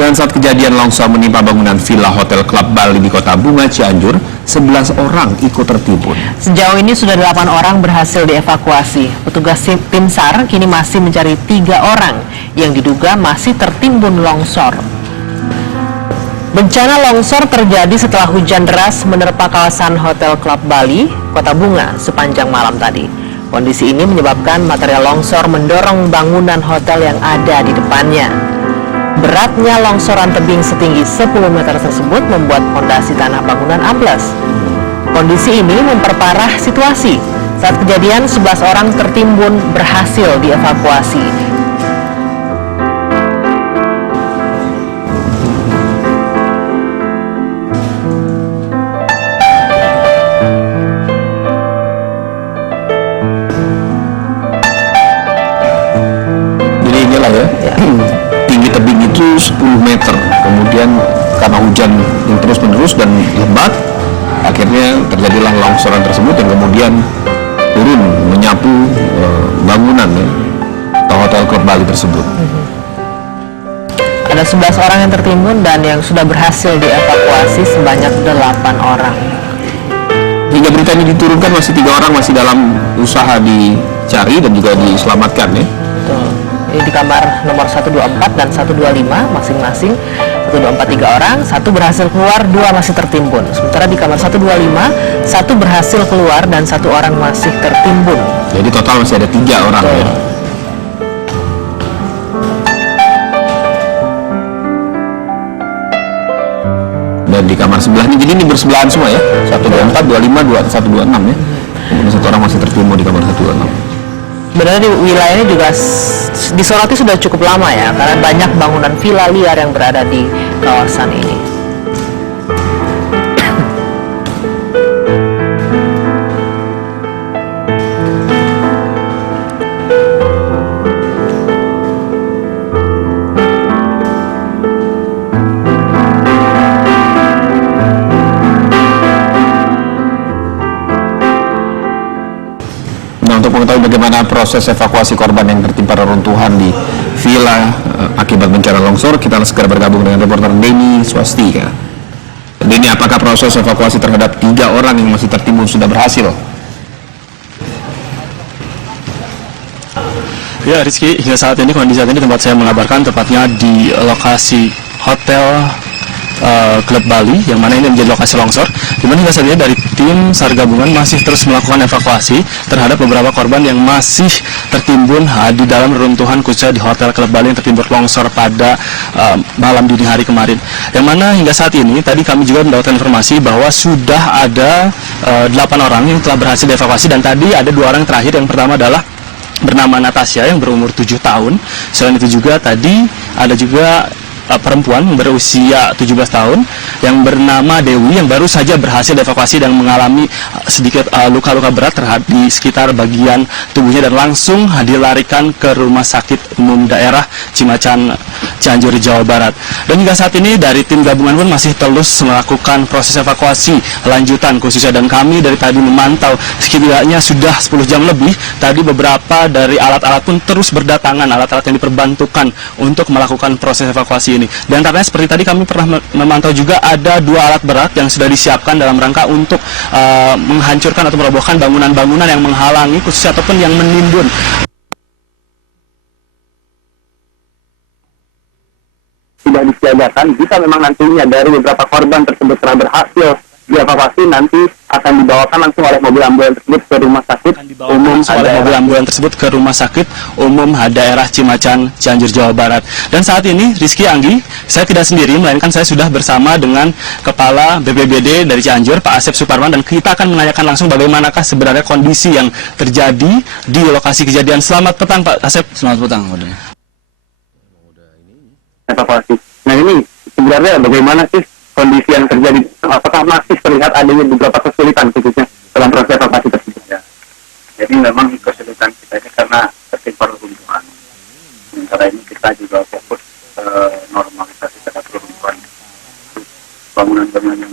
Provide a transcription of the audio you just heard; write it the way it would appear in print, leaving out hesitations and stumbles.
Dan saat kejadian longsor menimpa bangunan Villa Hotel Club Bali di Kota Bunga, Cianjur, 11 orang ikut tertimbun. Sejauh ini sudah 8 orang berhasil dievakuasi. Petugas tim SAR kini masih mencari 3 orang yang diduga masih tertimbun longsor. Bencana longsor terjadi setelah hujan deras menerpa kawasan Hotel Club Bali, Kota Bunga sepanjang malam tadi. Kondisi ini menyebabkan material longsor mendorong bangunan hotel yang ada di depannya. Beratnya longsoran tebing setinggi 10 meter tersebut membuat fondasi tanah bangunan ambles. Kondisi ini memperparah situasi. Saat kejadian, 11 orang tertimbun berhasil dievakuasi. Jadi inilah ya. Tinggi tebing itu 10 meter, kemudian karena hujan yang terus-menerus dan lebat, akhirnya terjadilah longsoran tersebut yang kemudian turun menyapu bangunan ya, Hotel Club Bali tersebut. Ada 11 orang yang tertimbun dan yang sudah berhasil dievakuasi sebanyak 8 orang. Hingga berita ini diturunkan masih 3 orang masih dalam usaha dicari dan juga diselamatkan ya. Betul. Ini di kamar nomor 124 dan 125 masing-masing. 124 3 orang, 1 berhasil keluar, 2 masih tertimbun. Sementara di kamar 125, 1 berhasil keluar dan 1 orang masih tertimbun. Jadi total masih ada 3 orang ya. Dan di kamar sebelahnya, jadi ini bersebelahan semua ya. 124, 25, 126 ya. Kemudian 1 orang masih tertimbun di kamar 126. Sebenarnya di wilayah ini juga disoroti sudah cukup lama ya, karena banyak bangunan villa liar yang berada di kawasan ini. Untuk mengetahui bagaimana proses evakuasi korban yang tertimpa reruntuhan di villa akibat bencana longsor, kita segera bergabung dengan reporter Denny Swastika. Denny, apakah proses evakuasi terhadap 3 orang yang masih tertimbun sudah berhasil? Ya Rizky, hingga saat ini kondisi saat ini tempat saya mengabarkan tepatnya di lokasi Hotel Club Bali, yang mana ini menjadi lokasi longsor, di mana hingga saat ini dari tim SAR gabungan masih terus melakukan evakuasi terhadap beberapa korban yang masih tertimbun di dalam reruntuhan khususnya di Hotel Club Bali yang tertimbun longsor pada malam dini hari kemarin. Yang mana hingga saat ini tadi kami juga mendapatkan informasi bahwa sudah ada 8 orang yang telah berhasil dievakuasi, dan tadi ada 2 orang terakhir. Yang pertama adalah bernama Natasha yang berumur 7 tahun. Selain itu juga tadi ada juga perempuan berusia 17 tahun yang bernama Dewi yang baru saja berhasil dievakuasi dan mengalami sedikit luka-luka berat di sekitar bagian tubuhnya dan langsung dilarikan ke Rumah Sakit Umum Daerah Cimacan, Cianjur, Jawa Barat. Dan hingga saat ini dari tim gabungan pun masih terus melakukan proses evakuasi lanjutan khususnya, dan kami dari tadi memantau setidaknya sudah 10 jam lebih. Tadi beberapa dari alat-alat pun terus berdatangan, alat-alat yang diperbantukan untuk melakukan proses evakuasi ini. Dan antaranya seperti tadi kami pernah memantau juga ada 2 alat berat yang sudah disiapkan dalam rangka untuk menghancurkan atau merobohkan bangunan-bangunan yang menghalangi khususnya ataupun yang menimbun. Sudah disiagakan, jika memang nantinya dari beberapa korban tersebut telah berhasil dievakuasi, nanti akan dibawakan langsung oleh mobil ambulans tersebut ke Rumah Sakit Umum Daerah Cimacan, Cianjur, Jawa Barat. Dan saat ini Rizky, Anggi, saya tidak sendiri, melainkan saya sudah bersama dengan Kepala BPBD dari Cianjur, Pak Asep Suparman, dan kita akan menanyakan langsung bagaimanakah sebenarnya kondisi yang terjadi di lokasi kejadian. Selamat petang Pak Asep. Selamat petang. evakuasi. Nah ini sebenarnya bagaimana sih kondisi yang terjadi? Apakah masih terlihat adanya beberapa kesulitan khususnya dalam proses evakuasi tersebut? Ya. Jadi memang kesulitan kita ini karena tertimpa reruntuhan. Sementara ini kita juga fokus normalisasi terhadap reruntuhan bangunan-bangunan yang